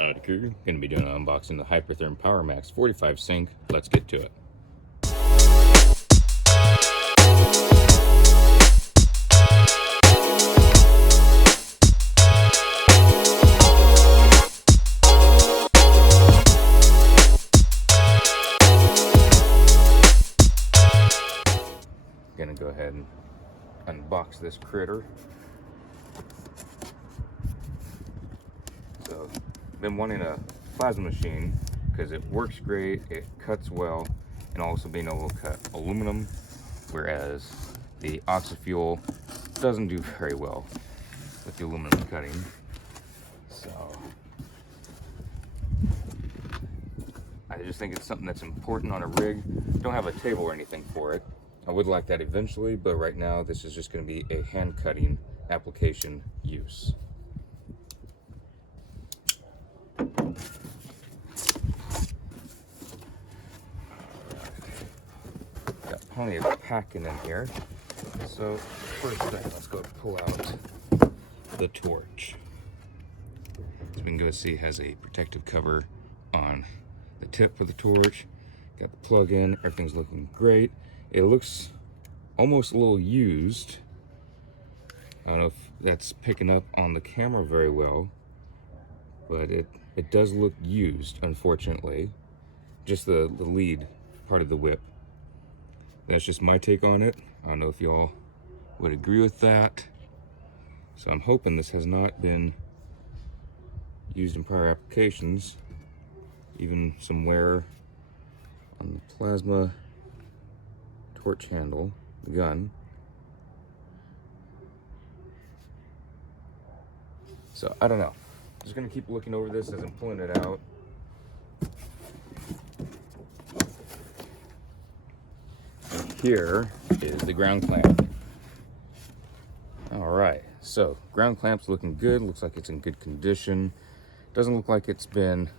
Crew. Going to be doing an unboxing of the Hypertherm Powermax 45 sink. Let's get to it. Going to go ahead and unbox this critter. So, been wanting a plasma machine because it works great, it cuts well, and also being able to cut aluminum, whereas the oxyfuel doesn't do very well with the aluminum cutting. So I just think it's something that's important on a rig. Don't have a table or anything for it. I would like that eventually, but right now this is just going to be a hand cutting application use. Got plenty of packing in here. So first thing, let's go pull out the torch. As we can go see, it has a protective cover on the tip of the torch. Got the plug in, everything's looking great. It looks almost a little used. I don't know if that's picking up on the camera very well, but it does look used, unfortunately. Just the lead part of the whip. That's just my take on it. I don't know if y'all would agree with that. So I'm hoping this has not been used in prior applications. Even some wear on the plasma torch handle, the gun. So I don't know. Just gonna keep looking over this as I'm pulling it out. And here is the ground clamp. All right, so ground clamp's looking good. Looks like it's in good condition. Doesn't look like it's been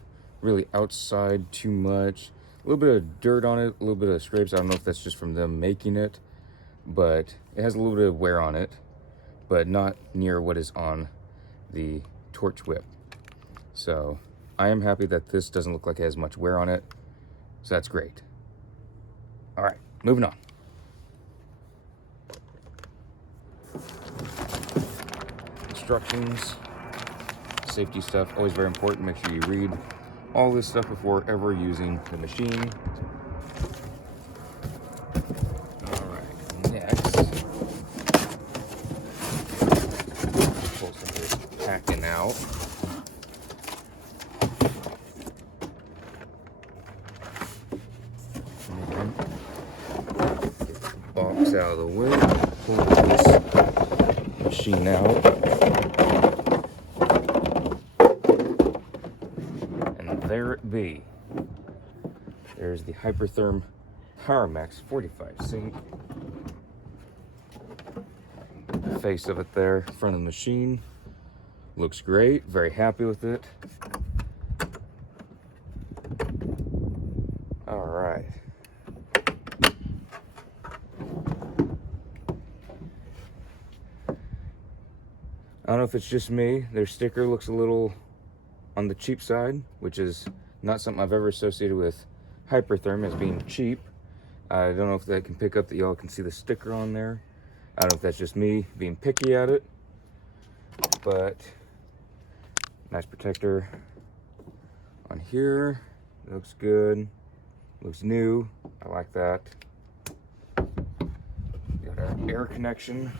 really outside too much. A little bit of dirt on it, a little bit of scrapes. I don't know if that's just from them making it, but it has a little bit of wear on it, but not near what is on the torch whip. So I am happy that this doesn't look like it has much wear on it. So that's great. All right, moving on. Instructions, safety stuff, always very important. Make sure you read all this stuff before ever using the machine. All right, next, pull some of this packing out. And get the box out of the way. Pull this machine out. There it be. There's the Hypertherm Powermax 45 sink. Face of it there, front of the machine. Looks great, very happy with it. All right. I don't know if it's just me, their sticker looks a little on the cheap side, which is not something I've ever associated with Hypertherm as being cheap. I don't know if that can pick up that y'all can see the sticker on there. I don't know if that's just me being picky at it, but nice protector on here. It looks good, looks new. I like that. Got our air connection.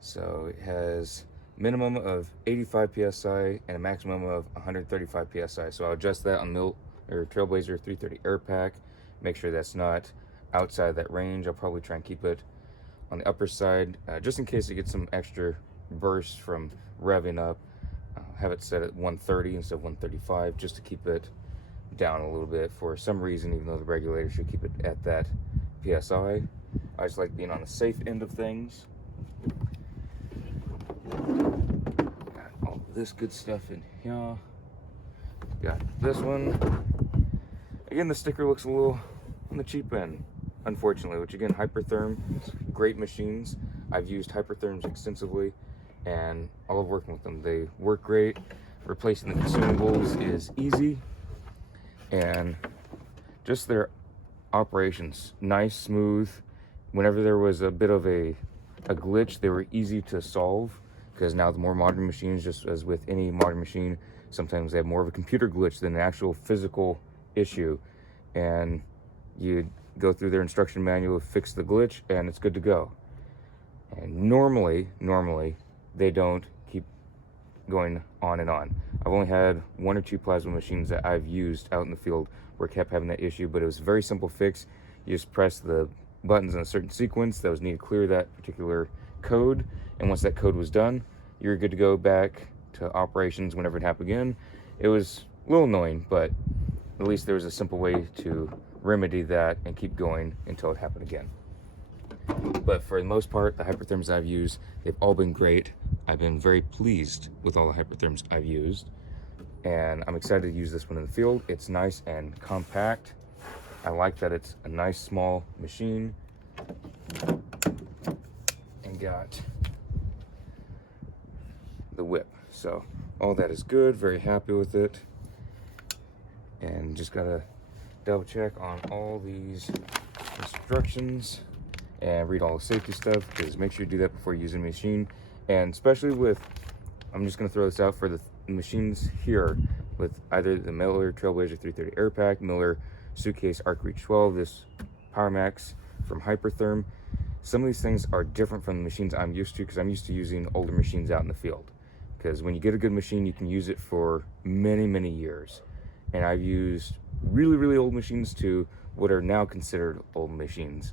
So it has minimum of 85 psi and a maximum of 135 psi. So I'll adjust that on the Trailblazer 330 air pack. Make sure that's not outside that range. I'll probably try and keep it on the upper side, just in case it gets some extra burst from revving up. Have it set at 130 instead of 135, just to keep it down a little bit for some reason, even though the regulator should keep it at that psi. I just like being on the safe end of things. This good stuff in here. Got this one. Again, the sticker looks a little on the cheap end, unfortunately, which again, Hypertherm, great machines. I've used Hypertherms extensively and I love working with them. They work great. replacing the consumables is easy, and just their operations, nice, smooth. Whenever there was a bit of a glitch, they were easy to solve, because now the more modern machines, just as with any modern machine, sometimes they have more of a computer glitch than an actual physical issue, and you go through their instruction manual, fix the glitch, and it's good to go. And normally they don't keep going on and on. I've only had 1 or 2 plasma machines that I've used out in the field where it kept having that issue, but it was a very simple fix. You just press the buttons in a certain sequence that was needed to clear that particular code, and once that code was done, you're good to go back to operations whenever it happened again. It was a little annoying, but at least there was a simple way to remedy that and keep going until it happened again. But for the most part, the Hypertherms I've used, they've all been great. I've been very pleased with all the Hypertherms I've used, and I'm excited to use this one in the field. It's nice and compact. I like that it's a nice small machine, and got the whip. So all that is good, very happy with it. And just gotta double check on all these instructions and read all the safety stuff, because make sure you do that before using the machine. And especially with, I'm just gonna throw this out for the machines here, with either the Miller Trailblazer 330 Air Pack, Miller Suitcase Arc Reach 12, this Powermax from Hypertherm. Some of these things are different from the machines I'm used to, because I'm used to using older machines out in the field. Because when you get a good machine, you can use it for many years. And I've used really old machines to what are now considered old machines.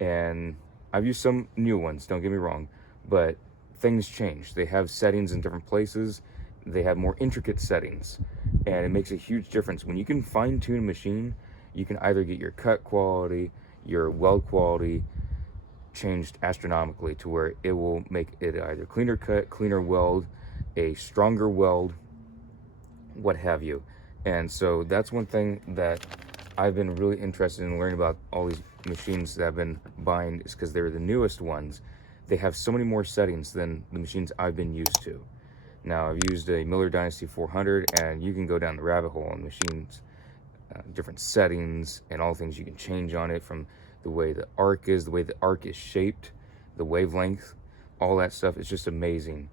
And I've used some new ones, don't get me wrong, but things change. They have settings in different places. They have more intricate settings, and it makes a huge difference. When you can fine-tune a machine, you can either get your cut quality, your weld quality changed astronomically, to where it will make it either cleaner cut, cleaner weld, a stronger weld, what have you. And so that's one thing that I've been really interested in learning about all these machines that I've been buying, is because they're the newest ones. They have so many more settings than the machines I've been used to. Now, I've used a Miller Dynasty 400, and you can go down the rabbit hole on machines, different settings and all things you can change on it, from the way the arc is, the way the arc is shaped, the wavelength, all that stuff. It's just amazing.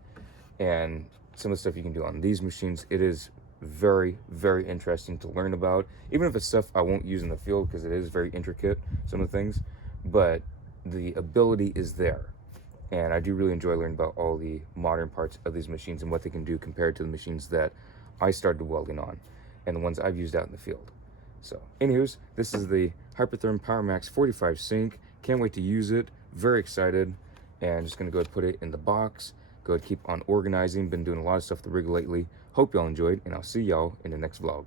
And some of the stuff you can do on these machines, it is very interesting to learn about, even if it's stuff I won't use in the field, because it is very intricate, some of the things, but the ability is there. And I do really enjoy learning about all the modern parts of these machines and what they can do compared to the machines that I started welding on and the ones I've used out in the field. So anywho's, this is the Hypertherm Powermax 45 Sync. Can't wait to use it, very excited, and just gonna go ahead and put it in the box. Go ahead and keep on organizing. Been doing a lot of stuff to rig lately. Hope y'all enjoyed, and I'll see y'all in the next vlog.